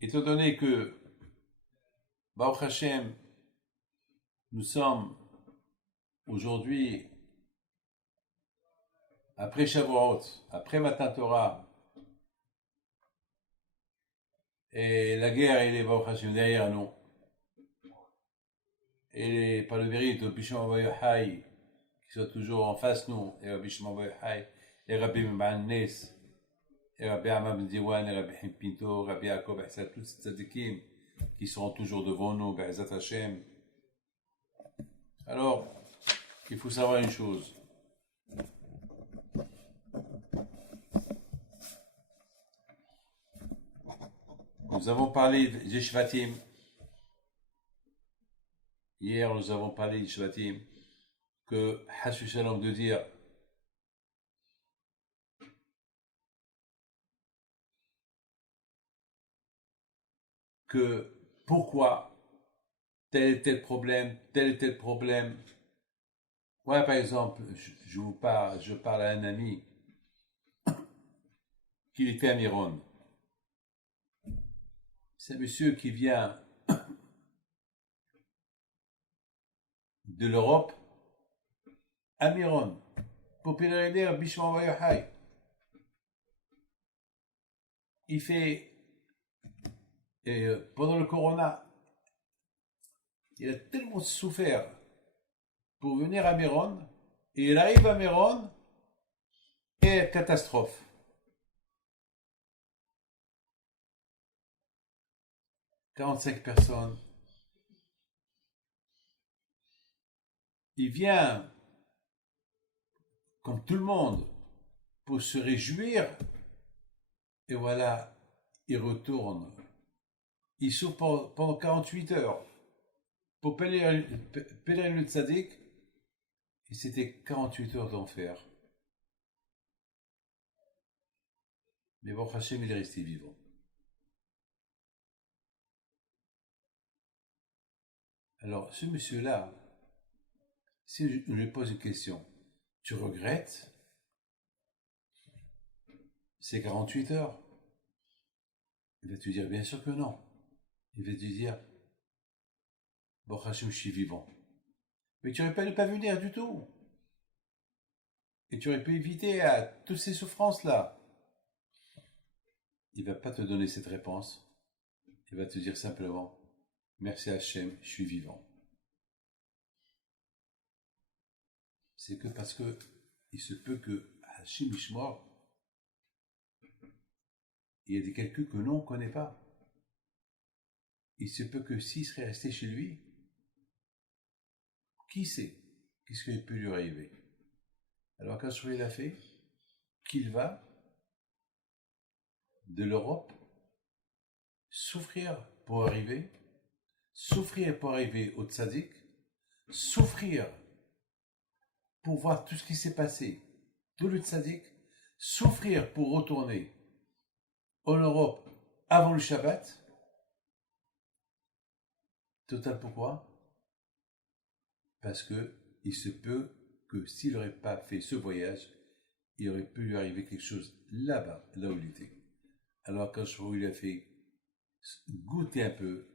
étant donné que, Baruch Hashem, nous sommes aujourd'hui, après Shavuot, après Matan Torah, et la guerre, elle est Baruch Hashem derrière nous, et par le mérite de Bishma Yochai, qui sont toujours en face de nous, et Bishma Yochai, et Rabbi Ma'an Nes, et Rabbi Amam Ben Diwan, et Rabbi Him Pinto, Rabbi Yaakov, et tous ces tzadikim qui seront toujours devant nous, Be'ezat Hashem. Alors, il faut savoir une chose. Nous avons parlé des Shvatim. Hier, nous avons parlé des Shvatim. Que Hashu Shalom de dire que pourquoi tel et tel problème, tel et tel problème. Ouais, par exemple, je parle à un ami qui était à Miron. C'est un monsieur qui vient de l'Europe à Miron pour pèleriner à Bishma Yochai. Il fait, pendant le Corona, il a tellement souffert pour venir à Miron, et il arrive à Miron, et catastrophe. « 45 personnes. Il vient, comme tout le monde, pour se réjouir, et voilà, il retourne. Il souffre pendant 48 heures pour pèleriner le tzaddik, et c'était 48 heures d'enfer. Mais Baruch Hashem, il est resté vivant. Alors, ce monsieur-là, si je lui pose une question, tu regrettes ces 48 heures? Il va te dire, bien sûr que non. Il va te dire, Baruch Hashem, je suis vivant. Mais tu aurais pu ne pas venir du tout. Et tu aurais pu éviter à toutes ces souffrances-là. Il ne va pas te donner cette réponse. Il va te dire simplement, merci Hachem, je suis vivant. C'est que parce que il se peut que Hachem Ishmor, il y a des calculs que nous on ne connaît pas. Il se peut que s'il serait resté chez lui, qui sait qu'est-ce qui peut lui arriver? Alors quand il a fait qu'il va de l'Europe souffrir pour arriver au tzaddik, souffrir pour voir tout ce qui s'est passé dans le tzaddik, souffrir pour retourner en Europe avant le Shabbat. Total, pourquoi? Parce que il se peut que s'il n'aurait pas fait ce voyage, il aurait pu lui arriver quelque chose là-bas, là où il était. Alors quand il a fait goûter un peu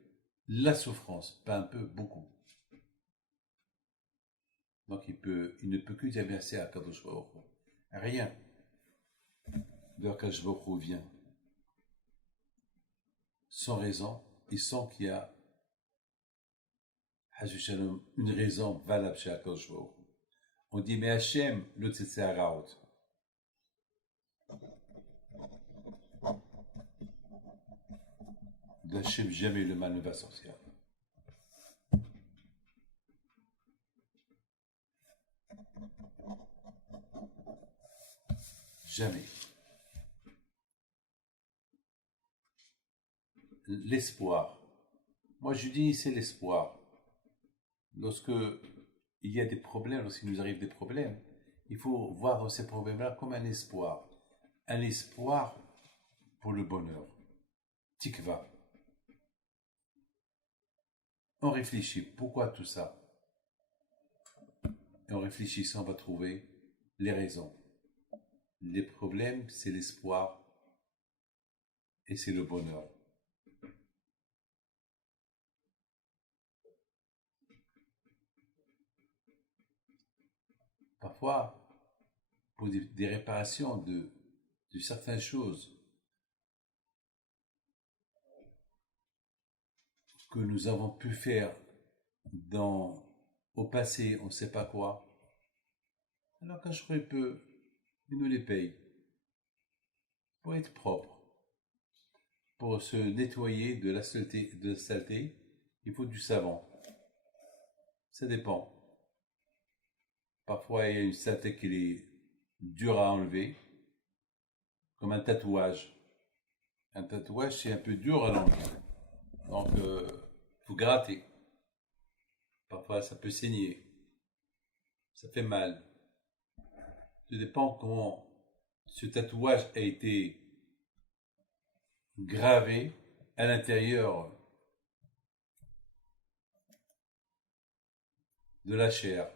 la souffrance, pas un peu, beaucoup. Donc il ne peut que dire merci à Kadosh Baruch Hu. Rien de Kadosh Baruch Hu vient sans raison et sans qu'il y a une raison valable chez Kadosh Baruch Hu. On dit mais Hachem le tzitze haraot. D'Hachem jamais le mal ne va sortir. Jamais. L'espoir. Moi je dis c'est l'espoir. Lorsque il y a des problèmes, lorsqu'il nous arrive des problèmes, il faut voir ces problèmes-là comme un espoir. Un espoir pour le bonheur. Tikva. On réfléchit, pourquoi tout ça? Et en réfléchissant, on va trouver les raisons. Les problèmes, c'est l'espoir et c'est le bonheur. parfois, pour des réparations de certaines choses que nous avons pu faire au passé, on ne sait pas quoi. Alors quand je peux, il nous les paye pour être propre, pour se nettoyer de la saleté, il faut du savon. Ça dépend. Parfois, il y a une saleté qui est dure à enlever, comme un tatouage. Un tatouage, c'est un peu dur à l'enlever. Donc, il faut gratter. Parfois, ça peut saigner. Ça fait mal. Ça dépend comment ce tatouage a été gravé à l'intérieur de la chair.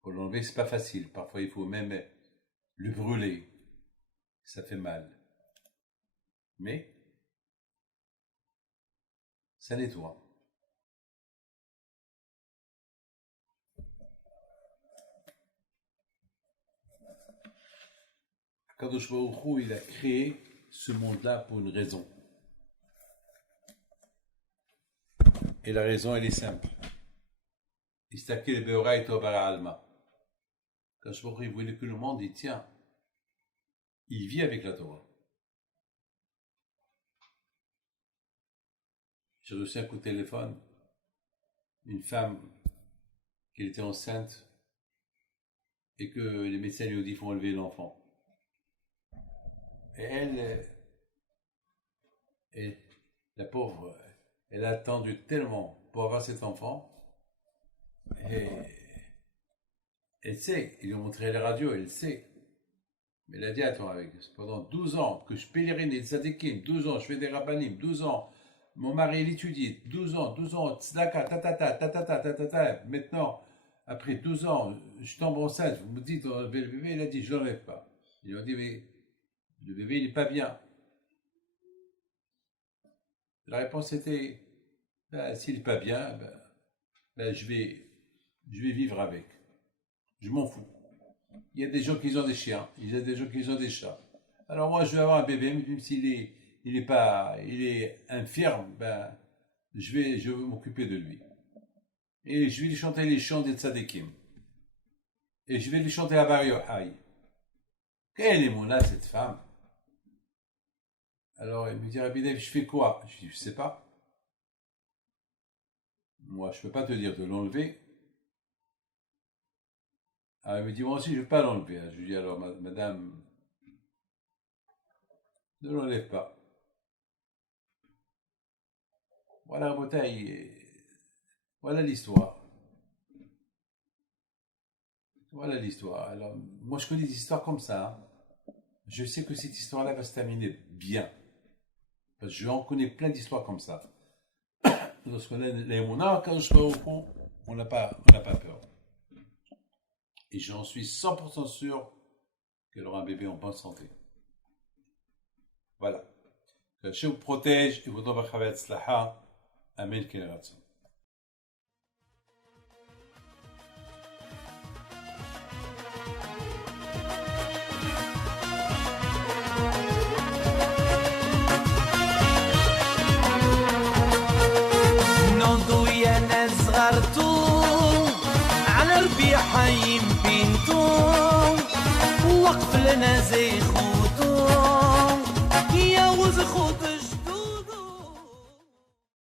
Pour l'enlever, c'est pas facile. Parfois, il faut même le brûler. Ça fait mal. Mais, ça nettoie. Kadosh Baruch Hu, il a créé ce monde-là pour une raison. Et la raison, elle est simple. Istakil be'orai bara alma. Kadosh Baruch Hu, il voulait que le monde, il vit avec la Torah. J'ai reçu un coup de téléphone, une femme qui était enceinte et que les médecins lui ont dit qu'il faut enlever l'enfant. Et la pauvre, elle a attendu tellement pour avoir cet enfant. Et elle sait, ils lui ont montré la radio, elle sait. Mais elle a dit, attends, pendant 12 ans que je pèlerine et tzadikim, 12 ans, je fais des rabbanim, 12 ans, mon mari il étudie, 12 ans, tzedaka, ta. Maintenant, après 12 ans, je tombe enceinte, vous me dites, le bébé, il a dit, je ne l'enlève pas. Ils lui ont dit, mais le bébé, il n'est pas bien. La réponse était, s'il n'est pas bien, je vais vivre avec. Je m'en fous. Il y a des gens qui ont des chiens, il y a des gens qui ont des chats. Alors moi, je vais avoir un bébé, même s'il est infirme, je vais m'occuper de lui. Et je vais lui chanter les chants des tzadikim. Et je vais lui chanter à Bar Yochai. Quelle est mon âge, cette femme? Alors, il me dit, Rabbi Dave, je fais quoi? Je dis, je sais pas. Moi, je peux pas te dire de l'enlever. Alors, il me dit, moi aussi, je ne vais pas l'enlever. Je lui dis, alors, madame, ne l'enlève pas. Voilà, voilà l'histoire. Voilà l'histoire. Alors, moi, je connais des histoires comme ça. Je sais que cette histoire-là va se terminer bien. Parce que j'en connais plein d'histoires comme ça. Lorsqu'on a l'émouna, on n'a pas peur. Et j'en suis 100% sûr qu'elle aura un bébé en bonne santé. Voilà. Que Dieu vous protège et vous donne la chavet. Amen. على ربيع حيم بنتو وقف لنا زي